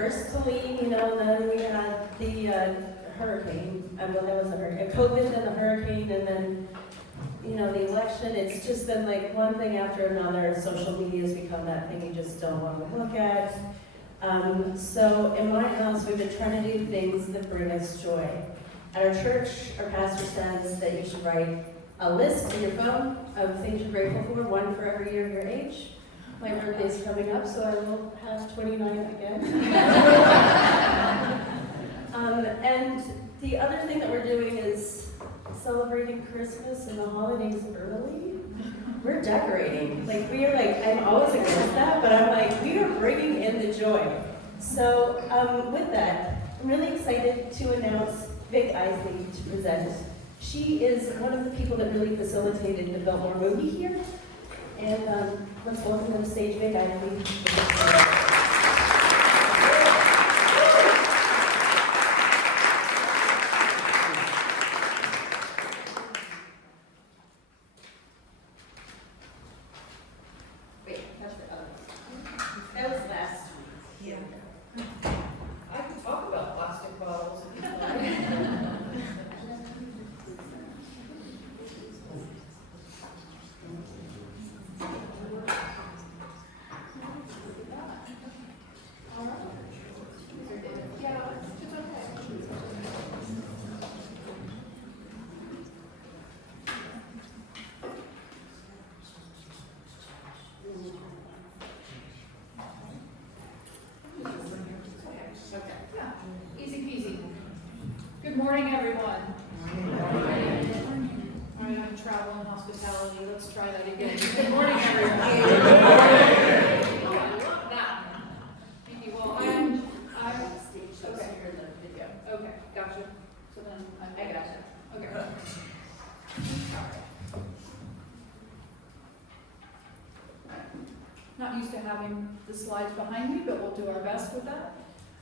first Helene, then we had the hurricane. Well, that was a hurricane. COVID and the hurricane, and then, the election. It's just been like one thing after another. Social media has become that thing you just don't want to look at. So in my house, we've been trying to do things that bring us joy. At our church, our pastor says that you should write a list in your phone of things you're grateful for, one for every year of your age. My birthday's coming up, so I will have 29 again. And the other thing that we're doing is celebrating Christmas and the holidays early. We're decorating. We are I'm always against that, but I'm we are bringing in the joy. So with that, I'm really excited to announce Vic Isley to present. She is one of the people that really facilitated the Biltmore movie here. And let's welcome to the stage Vic Isley. Good morning, everyone. All right, I'm traveling hospitality. Let's try that again. Good morning, everyone. Oh, I love that. Thank you. Well, I'm okay. Okay, gotcha. So then I gotcha. Okay. All right. Not used to having the slides behind me, but we'll do our best with that.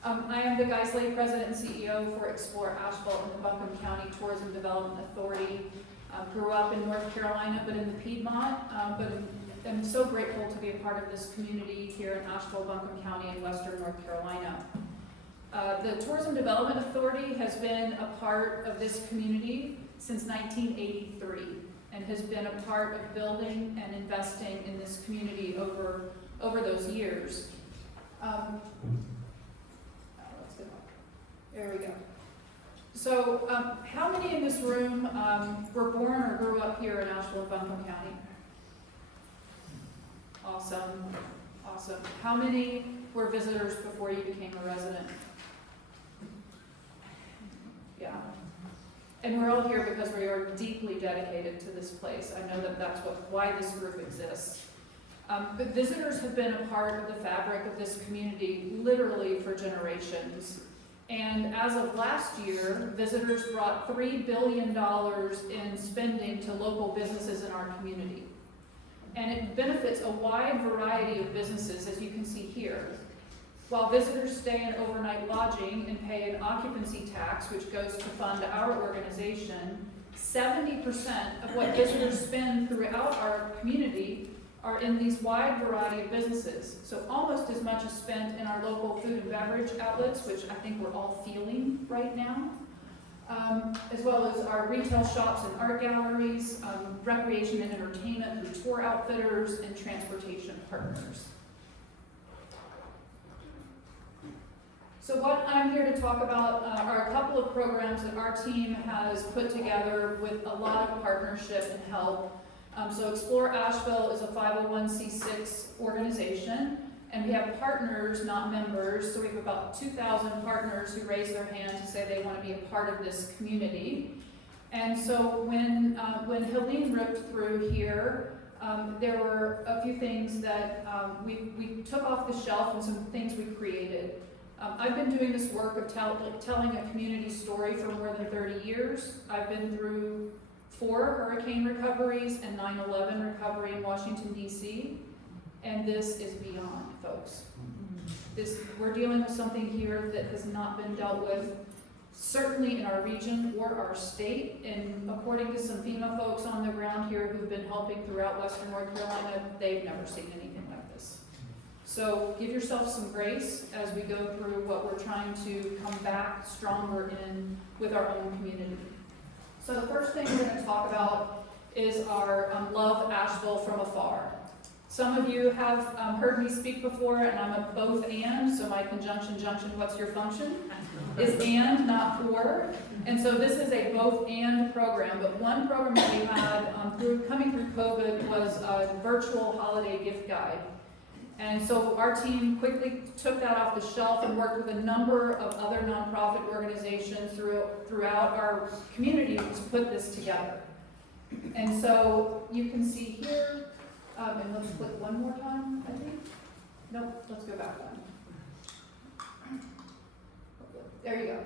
I am Vic Isley, President and CEO for Explore Asheville and the Buncombe County Tourism Development Authority. Grew up in North Carolina, but in the Piedmont, but I'm so grateful to be a part of this community here in Asheville, Buncombe County in Western North Carolina. The Tourism Development Authority has been a part of this community since 1983 and has been a part of building and investing in this community over those years. There we go. So, how many in this room were born or grew up here in Asheville, Buncombe County? Awesome, awesome. How many were visitors before you became a resident? Yeah. And we're all here because we are deeply dedicated to this place. I know that that's why this group exists. But visitors have been a part of the fabric of this community literally for generations. And as of last year, visitors brought $3 billion in spending to local businesses in our community. And it benefits a wide variety of businesses, as you can see here. While visitors stay in overnight lodging and pay an occupancy tax, which goes to fund our organization, 70% of what visitors spend throughout our community are in these wide variety of businesses. So almost as much is spent in our local food and beverage outlets, which I think we're all feeling right now, as well as our retail shops and art galleries, recreation and entertainment through tour outfitters, and transportation partners. So what I'm here to talk about are a couple of programs that our team has put together with a lot of partnership and help. So Explore Asheville is a 501c6 organization, and we have partners, not members. So we have about 2,000 partners who raise their hand to say they want to be a part of this community. And so when Helene ripped through here, there were a few things that we took off the shelf and some things we created. I've been doing this work of telling a community story for more than 30 years. I've been through 4 hurricane recoveries and 9/11 recovery in Washington, D.C. And this is beyond, folks. We're dealing with something here that has not been dealt with, certainly in our region or our state. And according to some FEMA folks on the ground here who've been helping throughout Western North Carolina, they've never seen anything like this. So give yourself some grace as we go through what we're trying to come back stronger in with our own community. So the first thing we're going to talk about is our Love Asheville from Afar. Some of you have heard me speak before, and I'm a both and, so my conjunction, what's your function? Is and, not or. And so this is a both and program, but one program that we had coming through COVID was a virtual holiday gift guide. And so our team quickly took that off the shelf and worked with a number of other nonprofit organizations throughout our community to put this together. And so you can see here, and let's click one more time, I think. Nope, let's go back one. There you go.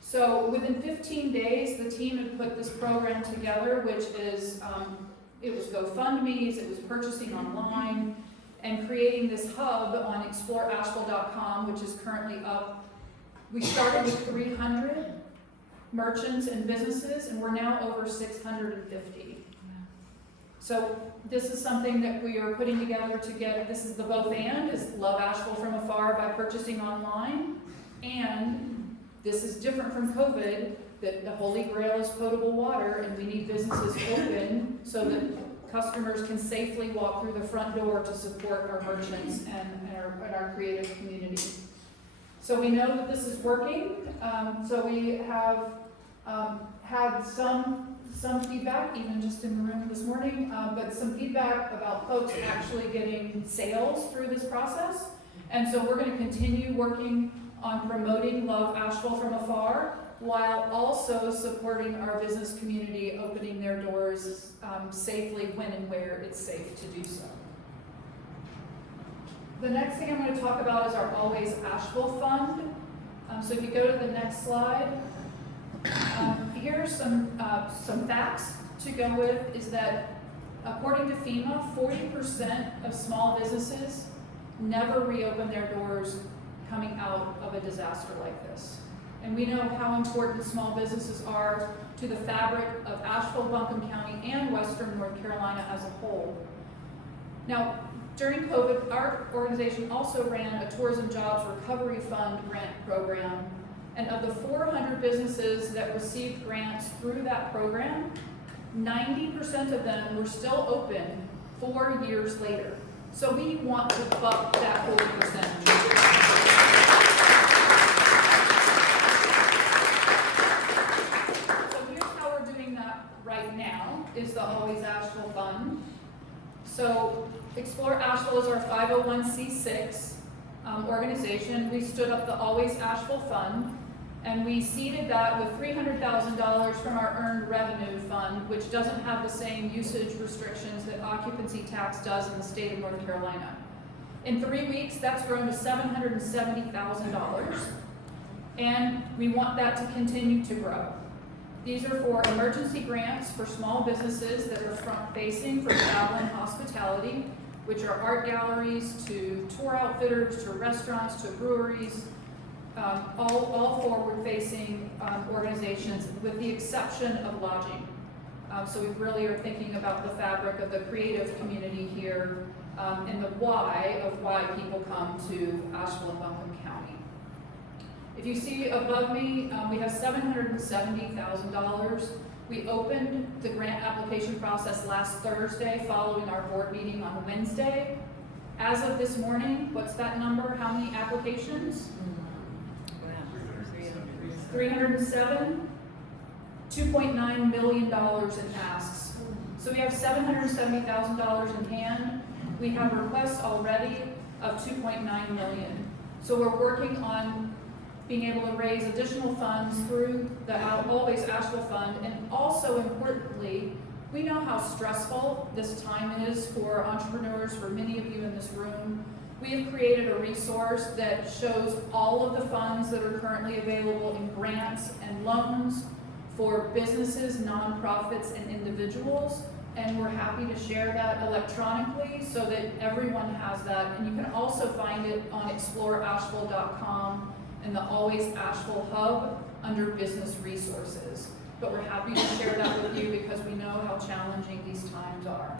So within 15 days, the team had put this program together, which is, it was GoFundMe's, it was purchasing online, and creating this hub on exploreasheville.com, which is currently up. We started with 300 merchants and businesses, and we're now over 650. So this is something that we are putting together to get, this is the both and, is Love Asheville from Afar by purchasing online, and this is different from COVID, that the holy grail is potable water, and we need businesses open so that customers can safely walk through the front door to support our merchants and our creative community. So we know that this is working. So we have had some feedback, even just in the room this morning, but some feedback about folks actually getting sales through this process. And so we're going to continue working on promoting Love Asheville from Afar, while also supporting our business community opening their doors safely when and where it's safe to do so. The next thing I'm going to talk about is our Always Asheville Fund. So if you go to the next slide, here's some facts to go with, is that according to FEMA, 40% of small businesses never reopen their doors coming out of a disaster like this. And we know how important small businesses are to the fabric of Asheville, Buncombe County, and Western North Carolina as a whole. Now, during COVID, our organization also ran a Tourism Jobs Recovery Fund grant program. And of the 400 businesses that received grants through that program, 90% of them were still open 4 years later. So we want to buck that 40%. Right now is the Always Asheville Fund. So Explore Asheville is our 501c6 organization. We stood up the Always Asheville Fund, and we seeded that with $300,000 from our Earned Revenue Fund, which doesn't have the same usage restrictions that occupancy tax does in the state of North Carolina. In 3 weeks, that's grown to $770,000, and we want that to continue to grow. These are for emergency grants for small businesses that are front-facing, for travel and hospitality, which are art galleries to tour outfitters to restaurants to breweries, all forward-facing organizations, with the exception of lodging. So we really are thinking about the fabric of the creative community here and the why of why people come to Asheville and Buncombe County. If you see above me, we have $770,000. We opened the grant application process last Thursday following our board meeting on Wednesday. As of this morning, what's that number? How many applications? 307. $2.9 million in asks. So we have $770,000 in hand. We have requests already of $2.9 million. So we're working on being able to raise additional funds through the Always Asheville Fund, and also importantly, we know how stressful this time is for entrepreneurs, for many of you in this room. We have created a resource that shows all of the funds that are currently available in grants and loans for businesses, nonprofits, and individuals, and we're happy to share that electronically so that everyone has that. And you can also find it on exploreasheville.com and the Always Asheville Hub under Business Resources. But we're happy to share that with you because we know how challenging these times are.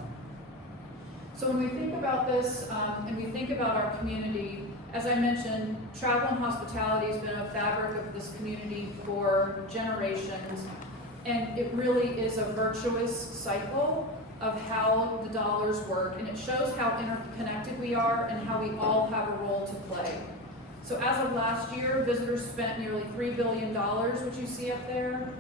So when we think about this, and we think about our community, as I mentioned, travel and hospitality has been a fabric of this community for generations, and it really is a virtuous cycle of how the dollars work, and it shows how interconnected we are and how we all have a role to play. So as of last year, visitors spent nearly $3 billion, which you see up there,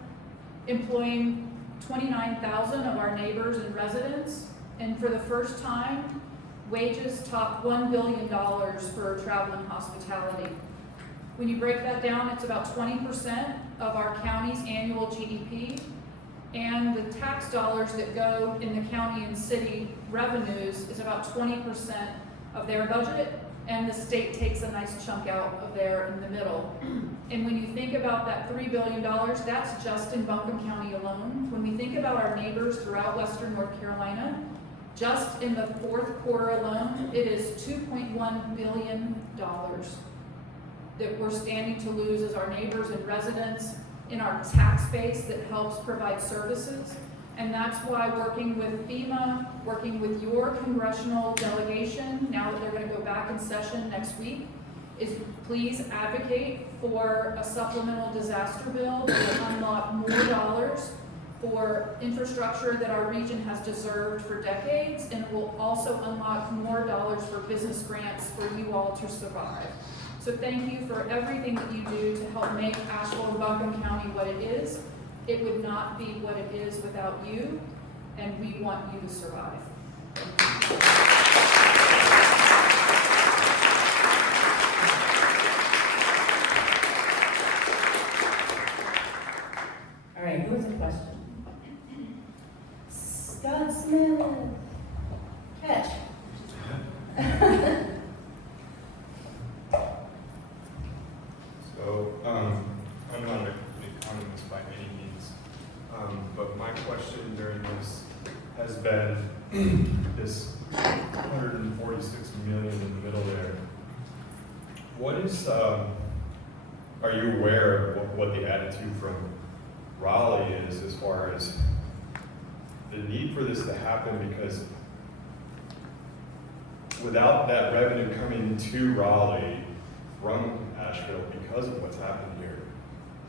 employing 29,000 of our neighbors and residents, and for the first time, wages topped $1 billion for travel and hospitality. When you break that down, it's about 20% of our county's annual GDP, and the tax dollars that go in the county and city revenues is about 20% of their budget, and the state takes a nice chunk out of there in the middle. And when you think about that $3 billion, that's just in Buncombe County alone. When we think about our neighbors throughout Western North Carolina, just in the fourth quarter alone, it is $2.1 billion that we're standing to lose as our neighbors and residents in our tax base that helps provide services. And that's why working with FEMA, working with your congressional delegation, now that they're going to go back in session next week, is please advocate for a supplemental disaster bill that will unlock more dollars for infrastructure that our region has deserved for decades, and will also unlock more dollars for business grants for you all to survive. So thank you for everything that you do to help make Asheville and Buncombe County what it is. It would not be what it is without you, and we want you to survive. All right, who has a question? Scott Smith. Catch. So, I'm not an economist by any means, but my question during this has been this 146 million in the middle there. What is, are you aware of what the attitude from Raleigh is as far as the need for this to happen? Because without that revenue coming to Raleigh from Asheville because of what's happened here,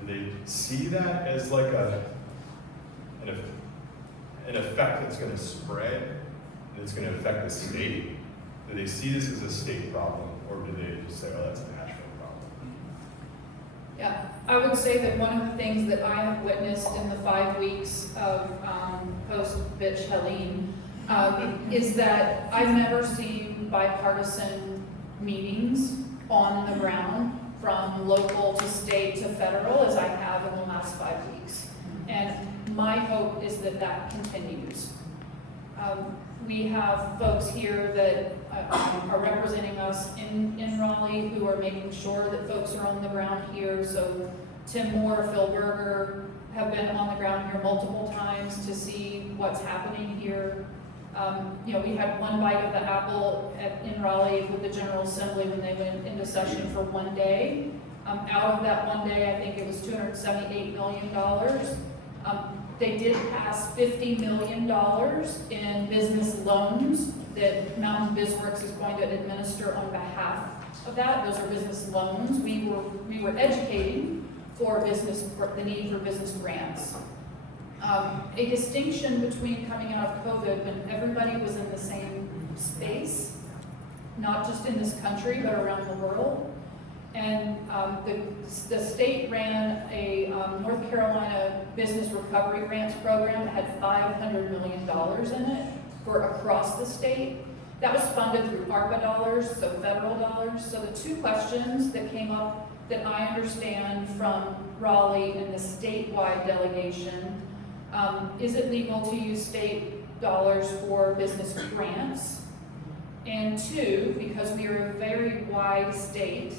do they see that as like an effect that's going to spread and it's going to affect the state? Do they see this as a state problem, or do they just say, oh, that's an Asheville problem? Yeah, I would say that one of the things that I have witnessed in the 5 weeks of post-bitch Helene is that I've never seen bipartisan meetings on the ground from local to state to federal as I have in the last 5 weeks. And my hope is that that continues. We have folks here that are representing us in Raleigh who are making sure that folks are on the ground here. So Tim Moore, Phil Berger have been on the ground here multiple times to see what's happening here. You know, we had one bite of the apple in Raleigh with the General Assembly when they went into session for 1 day. Out of that 1 day, I think it was $278 million. They did pass $50 million in business loans that Mountain BizWorks is going to administer on behalf of that. Those are business loans. We were educating for the need for business grants. A distinction between coming out of COVID when everybody was in the same space, not just in this country, but around the world. And the state ran a North Carolina Business Recovery Grants program that had $500 million in it for across the state. That was funded through ARPA dollars, so federal dollars. So the two questions that came up that I understand from Raleigh and the statewide delegation, is it legal to use state dollars for business grants? And two, because we are a very wide state,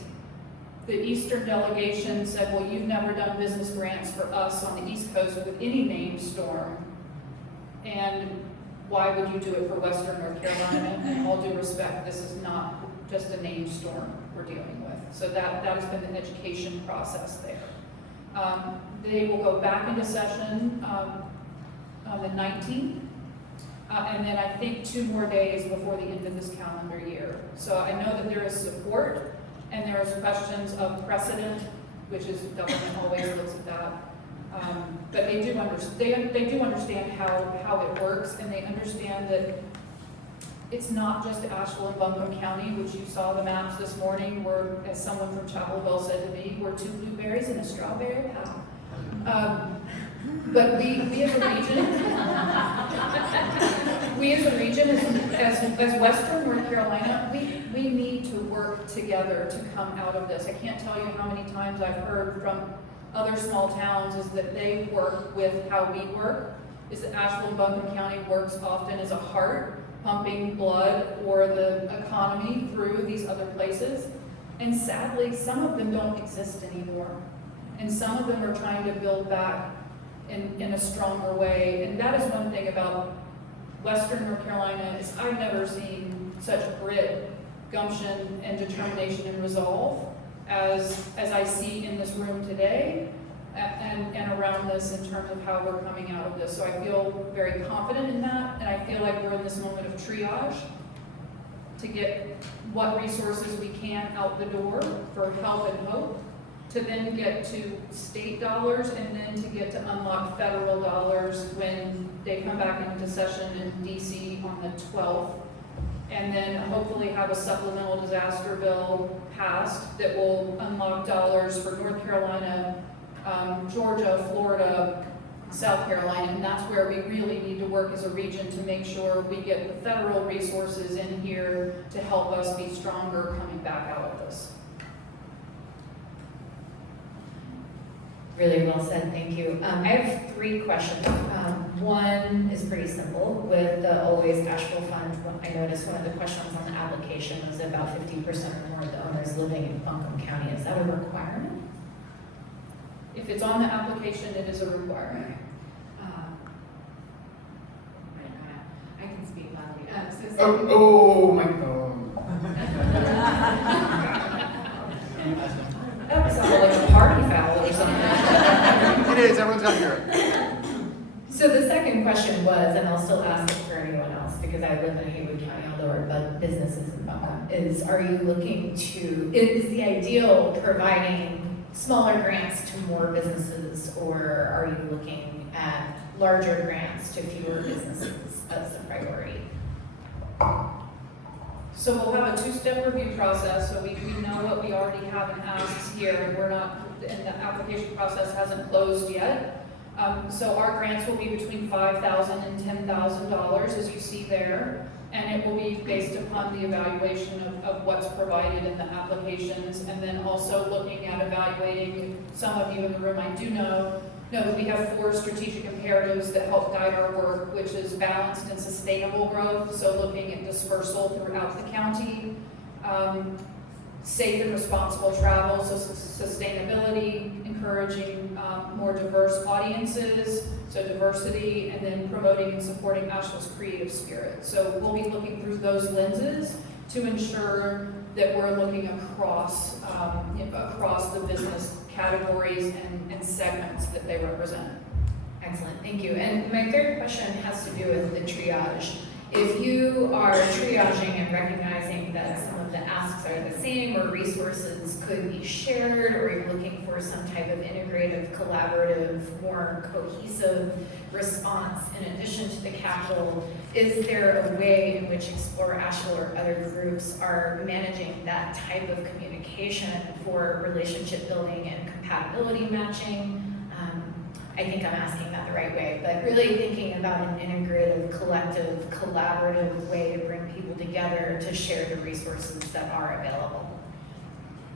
the Eastern delegation said, well, you've never done business grants for us on the East Coast with any named storm, and why would you do it for Western North Carolina? And in all due respect, this is not just a named storm we're dealing with. So that has been the education process there. They will go back into session on the 19th. and then I think 2 more days before the end of this calendar year. So I know that there is support, and there is questions of precedent, which is, government always looks at that. But they do understand how it works, and they understand that it's not just Asheville and Buncombe County, which you saw the maps this morning, where, as someone from Chapelville said to me, we're 2 blueberries and a strawberry pie. But we as a region, as Western North Carolina, we need to work together to come out of this. I can't tell you how many times I've heard from other small towns is that they work with how we work, is that Asheville and Buncombe County works often as a heart, pumping blood or the economy through these other places. And sadly, some of them don't exist anymore. And some of them are trying to build back in a stronger way. And that is one thing about Western North Carolina, is I've never seen such grit, gumption, and determination and resolve as I see in this room today and around this in terms of how we're coming out of this. So I feel very confident in that, and I feel like we're in this moment of triage to get what resources we can out the door for help and hope, to then get to state dollars, and then to get to unlock federal dollars when they come back into session in DC on the 12th. And then hopefully have a supplemental disaster bill passed that will unlock dollars for North Carolina, Georgia, Florida, South Carolina, and that's where we really need to work as a region to make sure we get the federal resources in here to help us be stronger coming back out of this. Really well said, thank you. I have 3 questions. One is pretty simple. With the Always Asheville Fund, I noticed one of the questions on the application was about 50% or more of the owners living in Buncombe County. Is that a requirement? If it's on the application, it is a requirement. I can speak loudly. Oh my phone. That sounded like a party foul or something. It is, everyone's got to hear it. So the second question was, and I'll still ask it for anyone else because I live in Haywood County, although our businesses in Buncombe, is are you looking to, is the ideal providing smaller grants to more businesses, or are you looking at larger grants to fewer businesses as a priority? So we'll have a 2-step review process, so we know what we already have in asks here, and we're not, and the application process hasn't closed yet. So our grants will be between $5,000 and $10,000, as you see there, and it will be based upon the evaluation of what's provided in the applications, and then also looking at evaluating, some of you in the room I do know that we have 4 strategic imperatives that help guide our work, which is balanced and sustainable growth, so looking at dispersal throughout the county, safe and responsible travel, so sustainability, encouraging more diverse audiences, so diversity, and then promoting and supporting Asheville's creative spirit. So we'll be looking through those lenses to ensure that we're looking across the business categories and segments that they represent. Excellent, thank you. And my third question has to do with the triage. If you are triaging and recognizing that some of the asks are the same or resources could be shared, or you're looking for some type of integrative, collaborative, more cohesive response in addition to the capital, is there a way in which Explore Asheville or other groups are managing that type of communication for relationship building and compatibility matching? I think I'm asking that the right way, but really thinking about an integrative, collective, collaborative way to bring people together to share the resources that are available.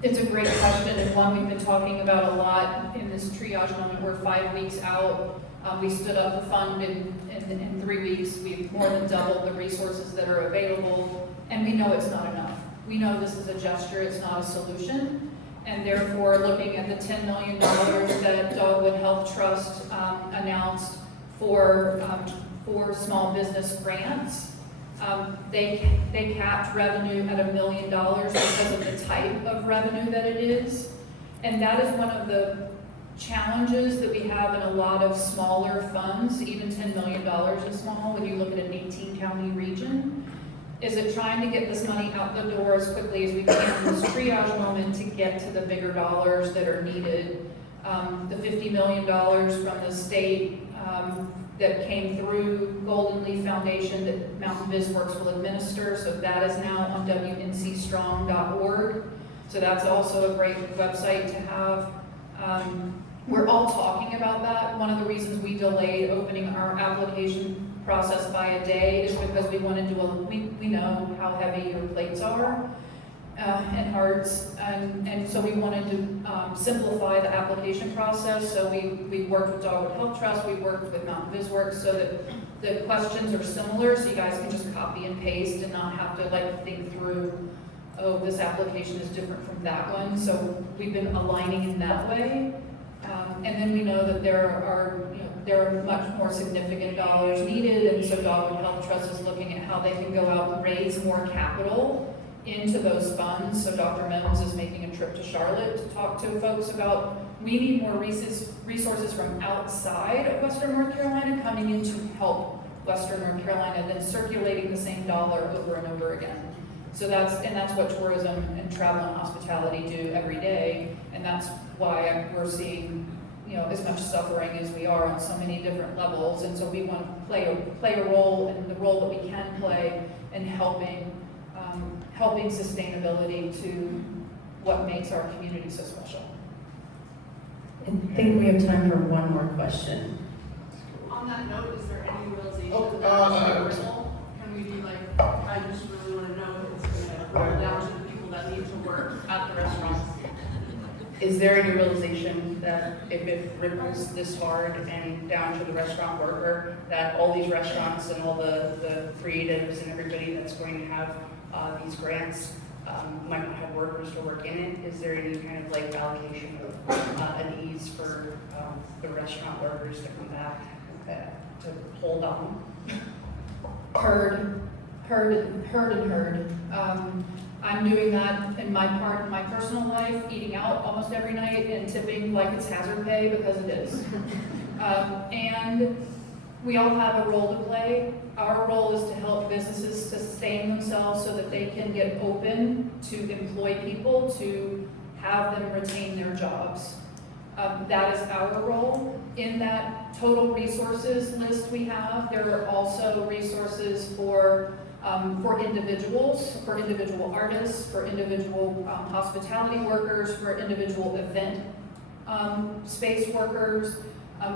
It's a great question, and one we've been talking about a lot in this triage moment. We're 5 weeks out. We stood up the fund in 3 weeks. We've more than doubled the resources that are available, and we know it's not enough. We know this is a gesture, it's not a solution. And therefore, looking at the $10 million that Dogwood Health Trust announced for small business grants, they capped revenue at $1 million because of the type of revenue that it is. And that is one of the challenges that we have in a lot of smaller funds, even $10 million is small when you look at an 18-county region, is it trying to get this money out the door as quickly as we can in this triage moment to get to the bigger dollars that are needed. The $50 million from the state that came through Golden Leaf Foundation that Mountain Biz Works will administer, so that is now on wncstrong.org. So that's also a great website to have. We're all talking about that. One of the reasons we delayed opening our application process by a day is because we wanted to, we know how heavy your plates are and hearts, and so we wanted to simplify the application process. So we worked with Dogwood Health Trust, we worked with Mountain Biz Works so that the questions are similar, so you guys can just copy and paste and not have to like think through, oh, this application is different from that one. So we've been aligning in that way. And then we know that there are much more significant dollars needed, and so Dogwood Health Trust is looking at how they can go out and raise more capital into those funds. So Dr. Mims is making a trip to Charlotte to talk to folks about, we need more resources from outside of Western North Carolina coming in to help Western North Carolina, then circulating the same dollar over and over again. So that's what tourism and travel and hospitality do every day, and that's why we're seeing, as much suffering as we are on so many different levels. And so we want to play a role, and the role that we can play in helping sustainability to what makes our community so special. I think we have time for one more question. On that note, is there any realization Oh, that that's durable? Can we be like, I just really want to know if it's going to roll down to the people that need to work at the restaurants? Is there any realization that if it ripples this hard and down to the restaurant worker, that all these restaurants and all the creatives and everybody that's going to have these grants might not have workers to work in it? Is there any kind of like allocation of an ease for the restaurant workers to come back to hold on? Heard. I'm doing that in my personal life, eating out almost every night and tipping like it's hazard pay, because it is. And we all have a role to play. Our role is to help businesses sustain themselves so that they can get open to employ people, to have them retain their jobs. That is our role. In that total resources list we have, there are also resources for individuals, for individual artists, for individual hospitality workers, for individual event space workers.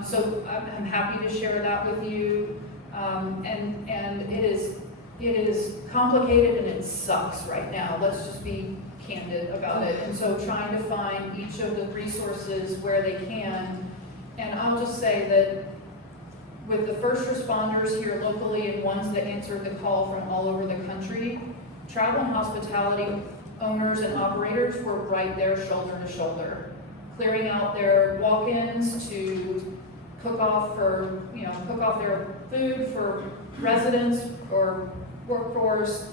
So I'm happy to share that with you. And it is complicated and it sucks right now. Let's just be candid about it. And so trying to find each of the resources where they can. And I'll just say that with the first responders here locally and ones that answered the call from all over the country, travel and hospitality owners and operators were right there shoulder to shoulder, clearing out their walk-ins to cook off their food for residents or workforce,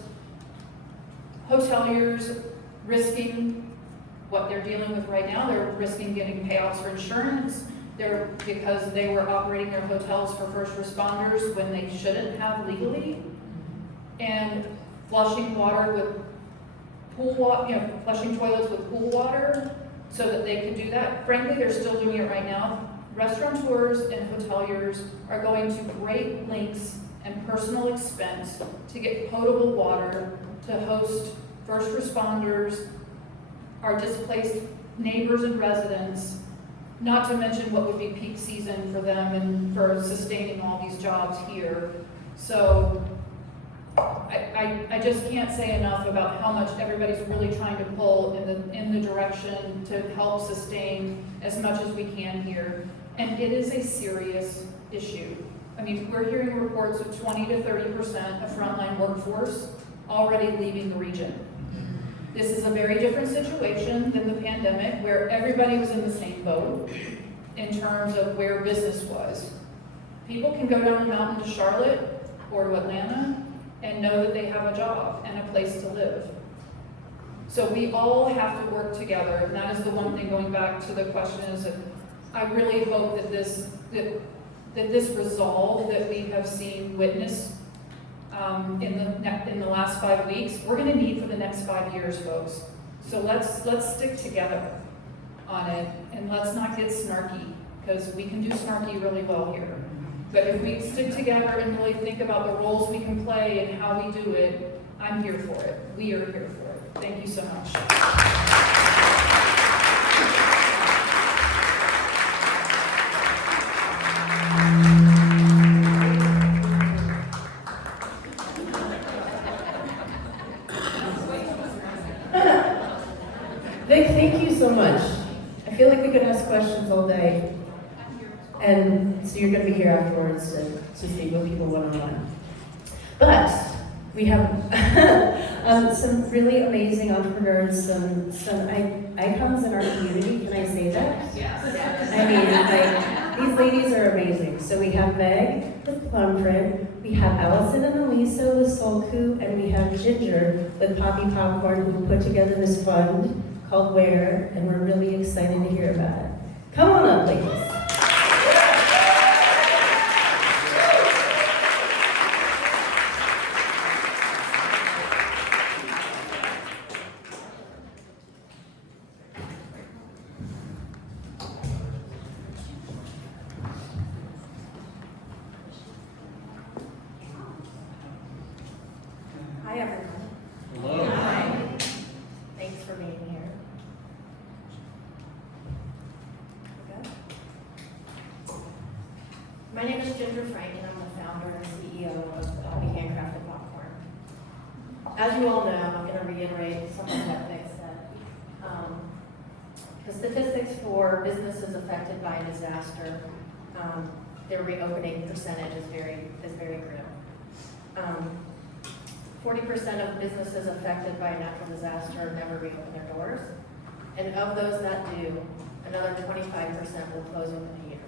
hoteliers risking what they're dealing with right now. They're risking getting payouts for insurance. Because they were operating their hotels for first responders when they shouldn't have legally, and flushing water with pool water, flushing toilets with pool water so that they could do that. Frankly, they're still doing it right now. Restaurateurs and hoteliers are going to great lengths and personal expense to get potable water to host first responders, our displaced neighbors and residents, not to mention what would be peak season for them and for sustaining all these jobs here. So I just can't say enough about how much everybody's really trying to pull in the direction to help sustain as much as we can here. And it is a serious issue. I mean, we're hearing reports of 20 to 30% of frontline workforce already leaving the region. This is a very different situation than the pandemic, where everybody was in the same boat in terms of where business was. People can go down the mountain to Charlotte or to Atlanta and know that they have a job and a place to live. So we all have to work together, and that is the one thing, going back to the question, is that I really hope that this resolve that we have seen witness in the last 5 weeks, we're going to need for the next 5 years, folks. So let's stick together on it, and let's not get snarky, because we can do snarky really well here. But if we stick together and really think about the roles we can play and how we do it, I'm here for it. We are here for it. Thank you so much. Vic, thank you so much. I feel like we could ask questions all day. And so you're going to be here afterwards to speak with people one-on-one. But we have some really amazing entrepreneurs, some icons in our community. Can I say that? Yes. I mean, these ladies are amazing. So we have Meg with Plum, we have Allison and Elisa with SoulKu, and we have Ginger with Poppy Popcorn, who put together this fund called Where, and we're really excited to hear about it. Come on up, ladies. Hi, everyone. Hello. Hi. Thanks for being here. Okay. My name is Ginger Frank, and I'm the founder and CEO of Poppy Handcrafted Popcorn. As you all know, I'm going to reiterate some of what Vic said. The statistics for businesses affected by a disaster, their reopening percentage is very grim. 40% of businesses affected by a natural disaster never reopen their doors, and of those that do, another 25% will close within a year.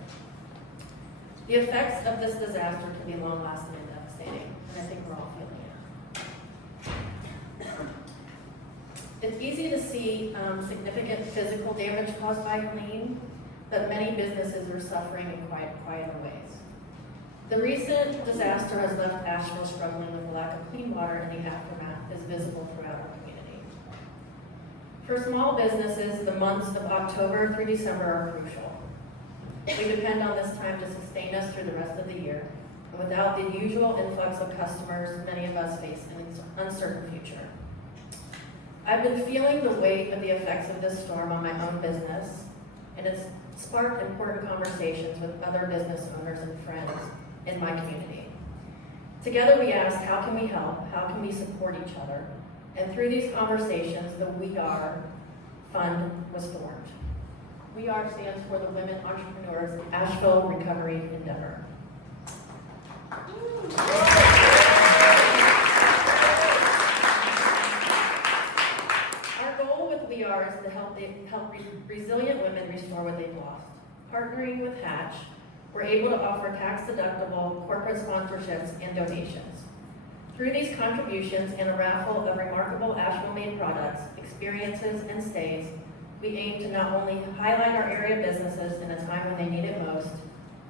The effects of this disaster can be long-lasting and devastating, and I think we're all feeling it. It's easy to see significant physical damage caused by Helene, but many businesses are suffering in quieter ways. The recent disaster has left Asheville struggling with a lack of clean water, and the aftermath is visible throughout our community. For small businesses, the months of October through December are crucial. We depend on this time to sustain us through the rest of the year, and without the usual influx of customers, many of us face an uncertain future. I've been feeling the weight of the effects of this storm on my own business, and it's sparked important conversations with other business owners and friends in my community. Together we asked, how can we help? How can we support each other? And through these conversations, the We Are Fund was formed. We Are stands for the Women Entrepreneurs Asheville Recovery Endeavor. Our goal with We Are is to help resilient women restore what they've lost. Partnering with Hatch, we're able to offer tax-deductible corporate sponsorships and donations. Through these contributions and a raffle of remarkable Asheville-made products, experiences, and stays, we aim to not only highlight our area businesses in a time when they need it most,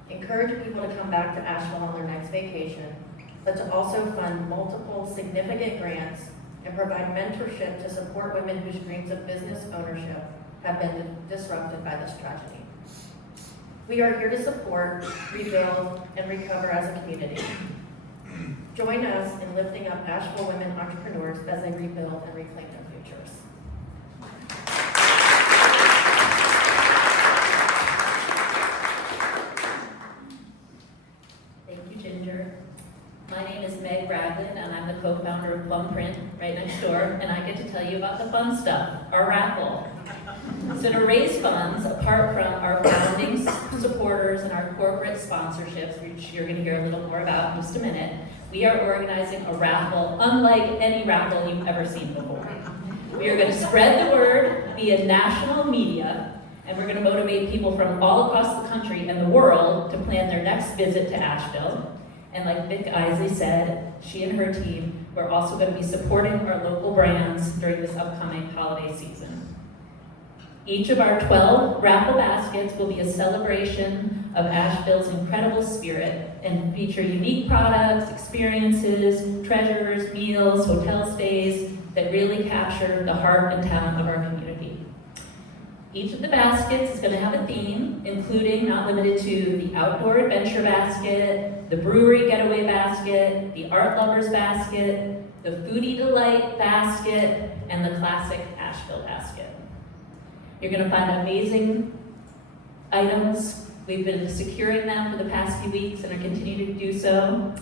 encourage people to come back to Asheville on their next vacation, but to also fund multiple significant grants and provide mentorship to support women whose dreams of business ownership have been disrupted by this tragedy. We are here to support, rebuild, and recover as a community. Join us in lifting up Asheville women entrepreneurs as they rebuild and reclaim their futures. Thank you, Ginger. My name is Meg Ragland, and I'm the co-founder of Plum Print right next door, and I get to tell you about the fun stuff, our raffle. So to raise funds, apart from our founding supporters and our corporate sponsorships, which you're going to hear a little more about in just a minute, we are organizing a raffle unlike any raffle you've ever seen before. We are going to spread the word via national media, and we're going to motivate people from all across the country and the world to plan their next visit to Asheville. And like Vic Isley said, she and her team, we're also going to be supporting our local brands during this upcoming holiday season. Each of our 12 raffle baskets will be a celebration of Asheville's incredible spirit and feature unique products, experiences, treasures, meals, hotel stays that really capture the heart and talent of our community. Each of the baskets is going to have a theme, including, not limited to, the Outdoor Adventure Basket, the Brewery Getaway Basket, the Art Lovers Basket, the Foodie Delight Basket, and the Classic Asheville Basket. You're going to find amazing items. We've been securing them for the past few weeks and are continuing to do so,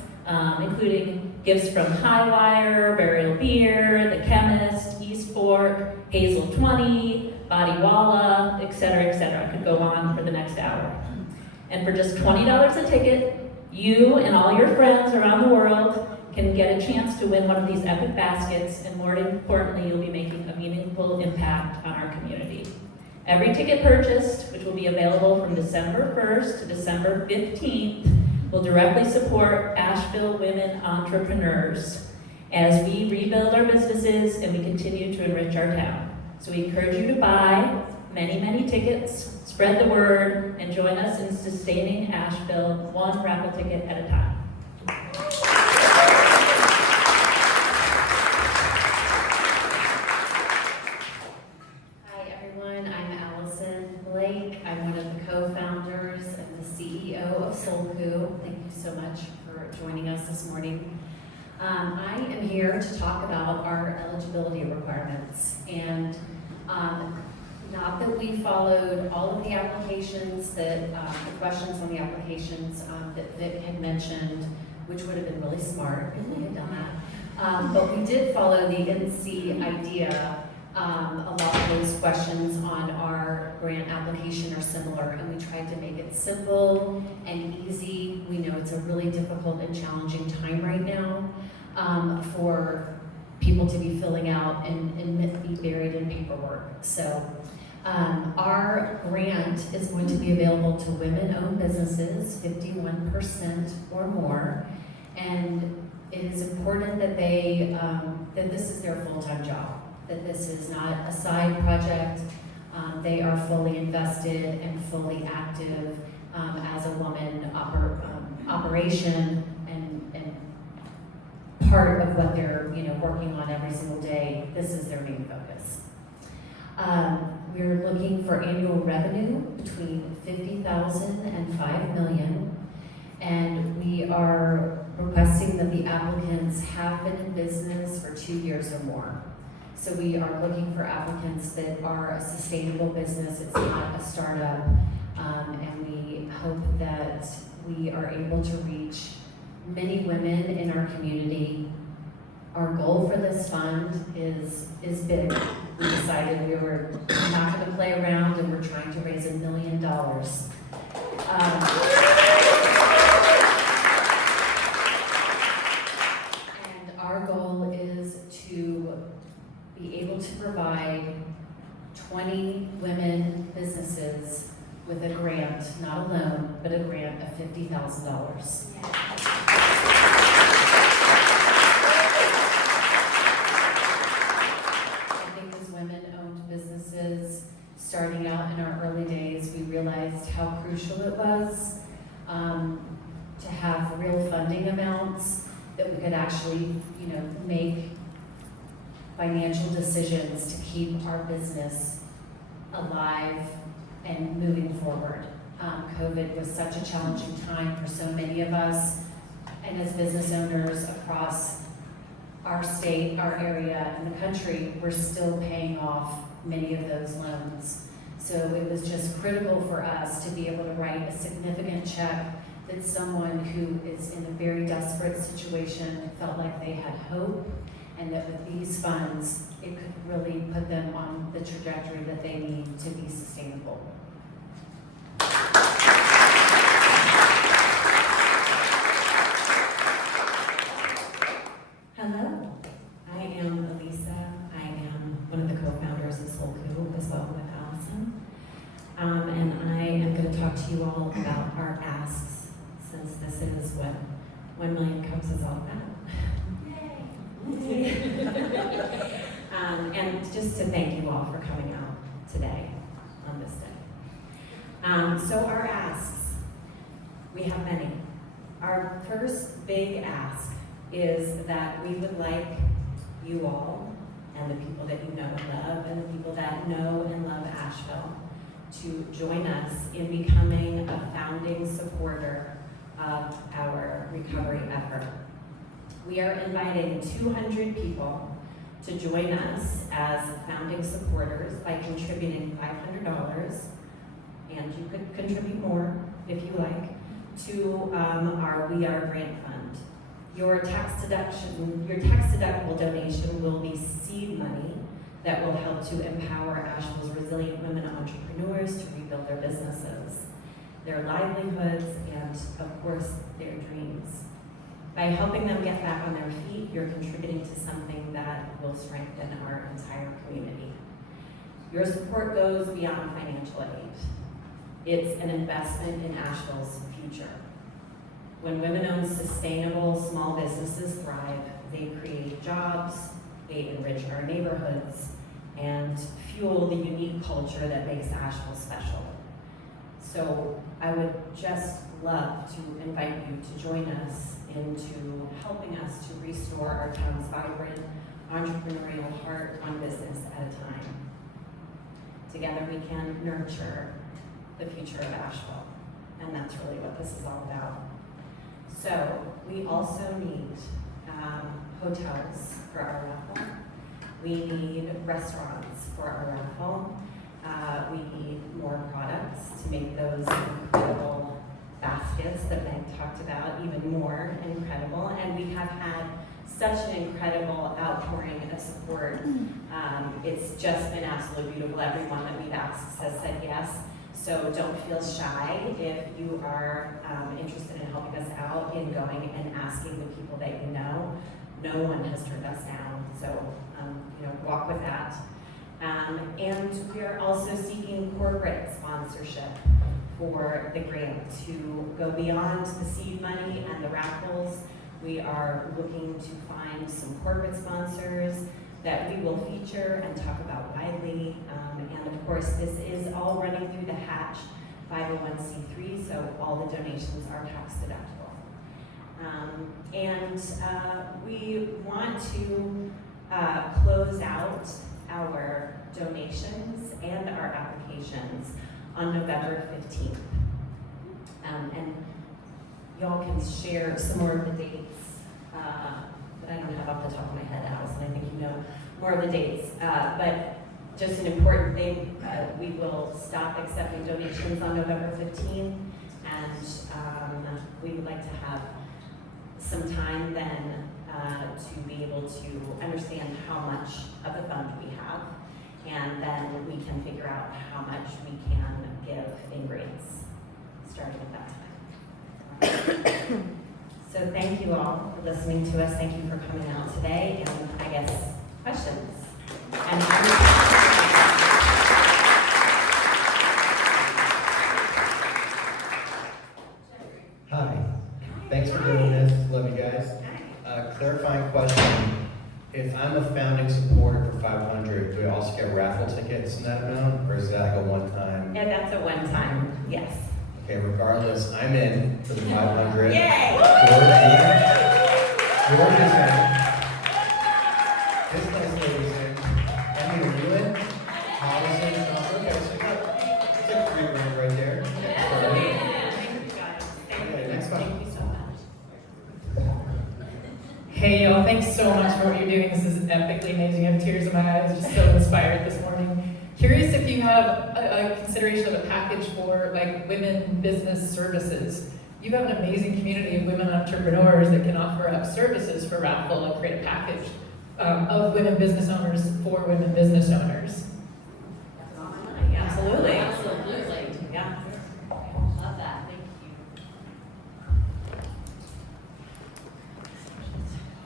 including gifts from Highwire, Burial Beer, The Chemist, East Fork, Hazel 20, Badiwala, etc. I could go on for the next hour. And for just $20 a ticket, you and all your friends around the world can get a chance to win one of these epic baskets, and more importantly, you'll be making a meaningful impact on our community. Every ticket purchased, which will be available from December 1st to December 15th, will directly support Asheville women entrepreneurs as we rebuild our businesses and we continue to enrich our town. So we encourage you to buy many tickets, spread the word, and join us in sustaining Asheville one raffle ticket at a time. Hi everyone, I'm Allison Blake. I'm one of the co-founders and the CEO of SoulKu. Thank you so much for joining us this morning. I am here to talk about our eligibility requirements, and not that we followed all of the applications that, the questions on the applications that Vic had mentioned, which would have been really smart if we had done that. But we did follow the NC idea. A lot of those questions on our grant application are similar, and we tried to make it simple and easy. We know it's a really difficult and challenging time right now for people to be filling out and be buried in paperwork. So our grant is going to be available to women-owned businesses, 51% or more, and it is important that they that this is their full-time job, that this is not a side project. They are fully invested and fully active as a woman operation and part of what they're working on every single day. This is their main focus. We're looking for annual revenue between $50,000 and $5 million, and we are requesting that the applicants have been in business for 2 years or more. So we are looking for applicants that are a sustainable business. It's not a startup, and we hope that we are able to reach many women in our community. Our goal for this fund is big. We decided we were not going to play around, and we're trying to raise $1 million. And our goal is to be able to provide 20 women businesses with a grant, not a loan, but a grant of $50,000. Women-owned businesses, starting out in our early days, we realized how crucial it was to have real funding amounts that we could actually, make financial decisions to keep our business alive and moving forward. COVID was such a challenging time for so many of us, and as business owners across our state, our area, and the country, we're still paying off many of those loans. So it was just critical for us to be able to write a significant check that someone who is in a very desperate situation felt like they had hope, and that with these funds, it could really put them on the trajectory that they need to be sustainable. Hello, I am Elisa. I am one of the co-founders of SoulKu as well with Allison. And I am going to talk to you all about our asks, since this is what 1 Million Cups is all about. Yay! And just to thank you all for coming out today. So our asks, we have many. Our first big ask is that we would like you all and the people that you know and love and the people that know and love Asheville to join us in becoming a founding supporter of our recovery effort. We are inviting 200 people to join us as founding supporters by contributing $500, and you could contribute more if you like, to our We Are grant fund. Your tax deductible donation will be seed money that will help to empower Asheville's resilient women entrepreneurs to rebuild their businesses, their livelihoods, and of course, their dreams. By helping them get back on their feet, you're contributing to something that will strengthen our entire community. Your support goes beyond financial aid. It's an investment in Asheville's future. When women-owned sustainable small businesses thrive, they create jobs, they enrich our neighborhoods, and fuel the unique culture that makes Asheville special. So I would just love to invite you to join us into helping us to restore our town's vibrant entrepreneurial heart, one business at a time. Together we can nurture the future of Asheville, and that's really what this is all about. So we also need hotels for our raffle. We need restaurants for our raffle. We need more products to make those incredible baskets that Meg talked about even more incredible. And we have had such an incredible outpouring of support. It's just been absolutely beautiful. Everyone that we've asked has said yes. So don't feel shy if you are interested in helping us out in going and asking the people that you know. No one has turned us down, so walk with that. And we are also seeking corporate sponsorship for the grant to go beyond the seed money and the raffles. We are looking to find some corporate sponsors that we will feature and talk about widely. And of course, this is all running through the Hatch 501c3, so all the donations are tax deductible. We want to close out our donations and our applications on November 15th. And y'all can share some more of the dates that I don't have off the top of my head, Allison. I think you know more of the dates. But just an important thing, we will stop accepting donations on November 15th, and we would like to have some time then to be able to understand how much of the fund we have, and then we can figure out how much we can give in grants, starting at that time. So thank you all for listening to us. Thank you for coming out today, and I guess questions. And Hi, thanks for doing this. Love you guys. Clarifying question. If I'm a founding supporter for 500, do I also get raffle tickets in that amount, or is that like a one-time? yeah, that's a one-time, yes. Okay, regardless, I'm in for the 500. Yay! George is in. This nice lady's in. Emmy, are you in? Allison, okay, so it's like 3 grand right there. Okay, next question. Thank you so much. Hey y'all, thanks so much for what you're doing. This is epically amazing. I have tears in my eyes, just so inspired this morning. Curious if you have a consideration of a package for like women business services. You have an amazing community of women entrepreneurs that can offer up services for raffle and create a package of women business owners for women business owners. Absolutely. Absolutely. Yeah. Love that, thank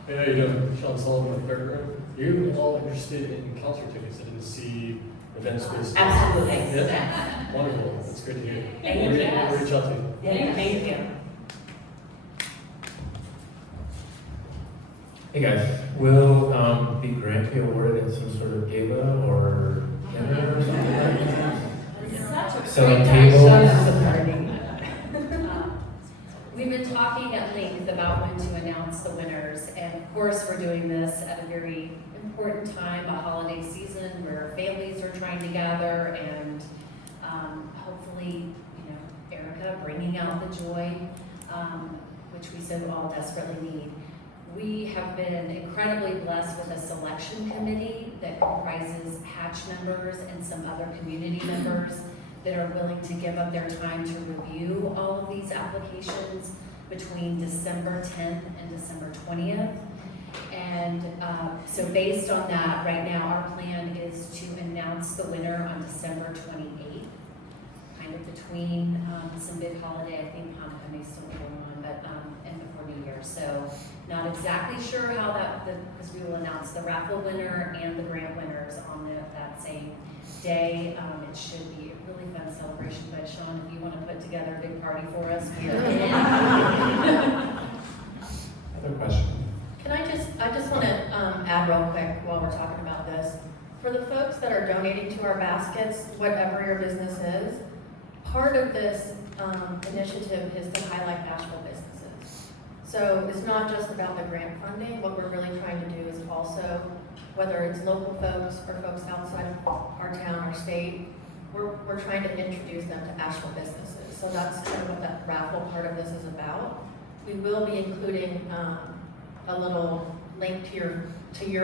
you. Hey, how you doing? Sean Sullivan with Third Room. You all interested in concert tickets? I didn't see event space. Absolutely. Yeah? Wonderful. That's great to hear. Thank We'll you. reach out to you. Yeah, thank you. Hey guys, will the grant be awarded in some sort of gala or dinner or something like that? selling Sean tables. has a party. We've been talking at length about when to announce the winners, and of course, we're doing this at a very important time, a holiday season where families are trying to gather, and hopefully, Erica bringing out the joy, which we so all desperately need. We have been incredibly blessed with a selection committee that comprises Hatch members and some other community members that are willing to give up their time to review all of these applications between December 10th and December 20th. And so based on that, right now our plan is to announce the winner on December 28th, kind of between some big holiday, I think Hanukkah may still be going on, but and before New Year. So not exactly sure how because we will announce the raffle winner and the grant winners on that same day. It should be a really fun celebration, but Sean, if you want to put together a big party for us, we are in. Another question. I just want to add real quick while we're talking about this. For the folks that are donating to our baskets, whatever your business is, part of this initiative is to highlight Asheville businesses. So it's not just about the grant funding. What we're really trying to do is also, whether it's local folks or folks outside of our town or state, we're trying to introduce them to Asheville businesses. So that's kind of what that raffle part of this is about. We will be including a little link to your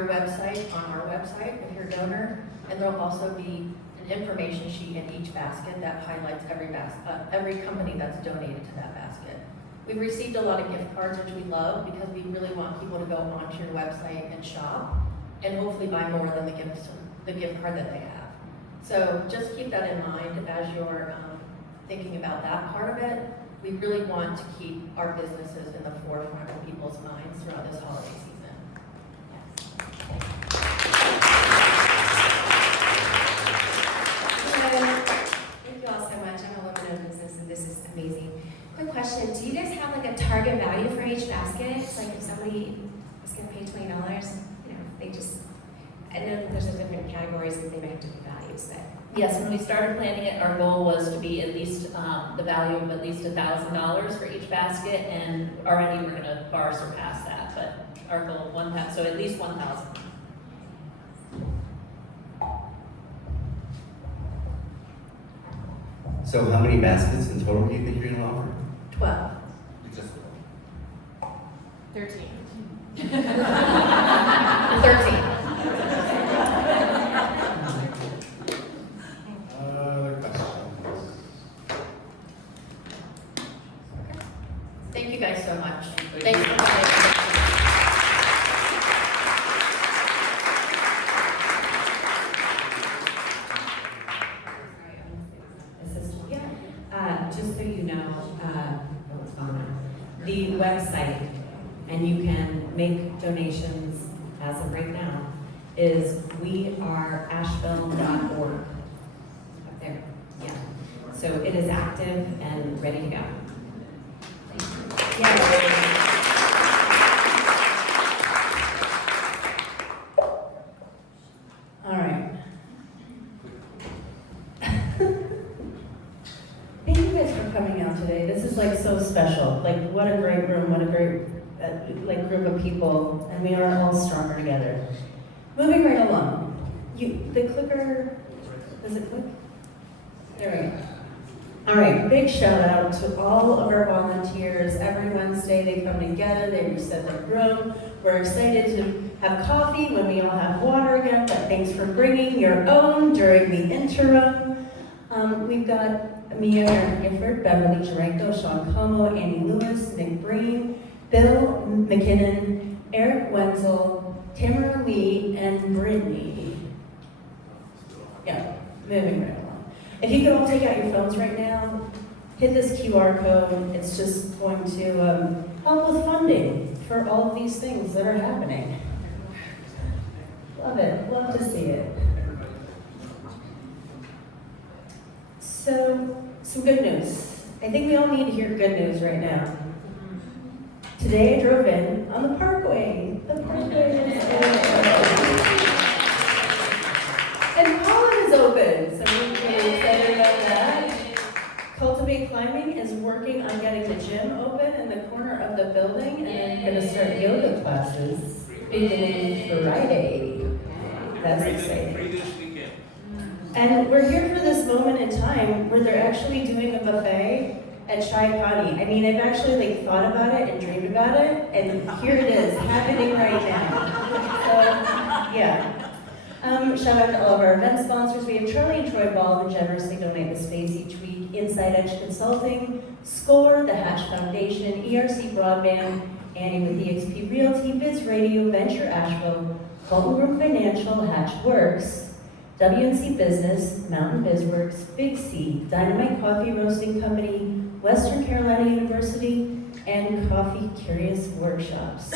website on our website if you're a donor, and there'll also be an information sheet in each basket that highlights every company that's donated to that basket. We've received a lot of gift cards, which we love because we really want people to go onto your website and shop and hopefully buy more than the gift card that they have. So just keep that in mind as you're thinking about that part of it. We really want to keep our businesses in the forefront of people's minds throughout this holiday season. Hello. Thank you all so much. I'm a woman of business and this is amazing. Quick question, do you guys have like a target value for each basket? Like if somebody was gonna pay $20, they just, I know that there's different categories that they may have different values, but. Yes, when we started planning it, our goal was to be at least the value of at least $1,000 for each basket, and already we're gonna far surpass that, but our goal of 1,000, so at least 1,000. So how many baskets in total do you think you're gonna offer? 12. Just 13. 13. Other questions? Thank you guys so much. Thanks for coming. Just so you know, the website, and you can make donations as of right now, is weareasheville.org. Up there, yeah. So it is active and ready to go. Yeah. All right. Thank you guys for coming out today. This is like so special. Like what a great room, what a great like group of people, and we are all stronger together. Moving right along. The clicker, does it click? There we go. All right, big shout out to all of our volunteers. Every Wednesday they come together, they reset their room. We're excited to have coffee when we all have water again, but thanks for bringing your own during the interim. We've got Mia Erin Gifford, Beverly Jarenko, Sean Como, Andy Lewis, Nick Breen, Bill McKinnon, Eric Wenzel, Tamara Lee, and Brittany. Yeah, moving right along. If you could all take out your phones right now, hit this QR code. It's just going to help with funding for all of these things that are happening. Love it, love to see it. So, some good news. I think we all need to hear good news right now. Today I drove in on the Parkway. The Parkway is open. And Holland is open, so we're really excited about that. is working on getting the gym open in the corner of the building, and we're gonna start yoga classes beginning Friday. That's exciting. And we're here for this moment in time where they're actually doing a buffet at Chai Pani. I mean, I've actually like thought about it and dreamed about it, and here it is, happening right now. So, yeah. Shout out to all of our event sponsors. We have Charlie and Troy Ball, who generously donate the space each week, Inside Edge Consulting, SCORE, the Hatch Foundation, ERC Broadband, Annie with EXP Realty, Biz Radio, Venture Asheville, Colton Group Financial, Hatch Works, WNC Business, Mountain BizWorks, Big C, Dynamite Coffee Roasting Company, Western Carolina University, and Coffee Curious Workshops.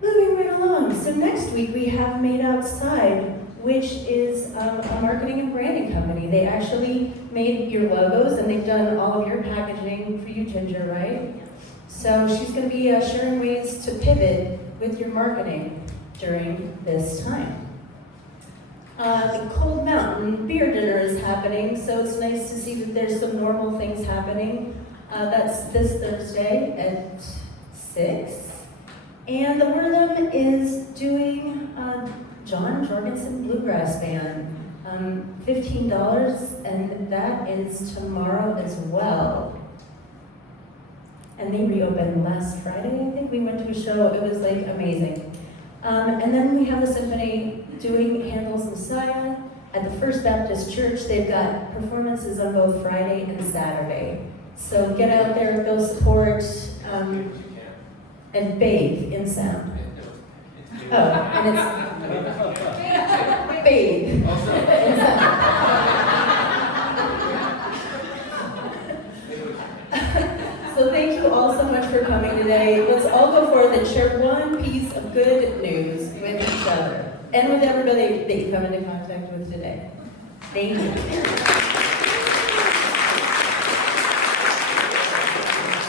Moving right along, so next week we have Made Outside, which is a marketing and branding company. They actually made your logos and they've done all of your packaging for you, Ginger, right? So she's going to be sharing ways to pivot with your marketing during this time. The Cold Mountain Beer Dinner is happening, so it's nice to see that there's some normal things happening. That's this Thursday at 6. And the Wortham is doing John Jorgensen Bluegrass Band, $15, and that is tomorrow as well. And they reopened last Friday, I think. We went to a show, it was like amazing. And then we have the symphony doing Handel's Messiah at the First Baptist Church. They've got performances on both Friday and Saturday. So get out there, go support, and bathe in sound. Oh, and it's bathe in sound. So thank you all so much for coming today. Let's all go forward and share one piece of good news with each other and with everybody that you come into contact with today. Thank you.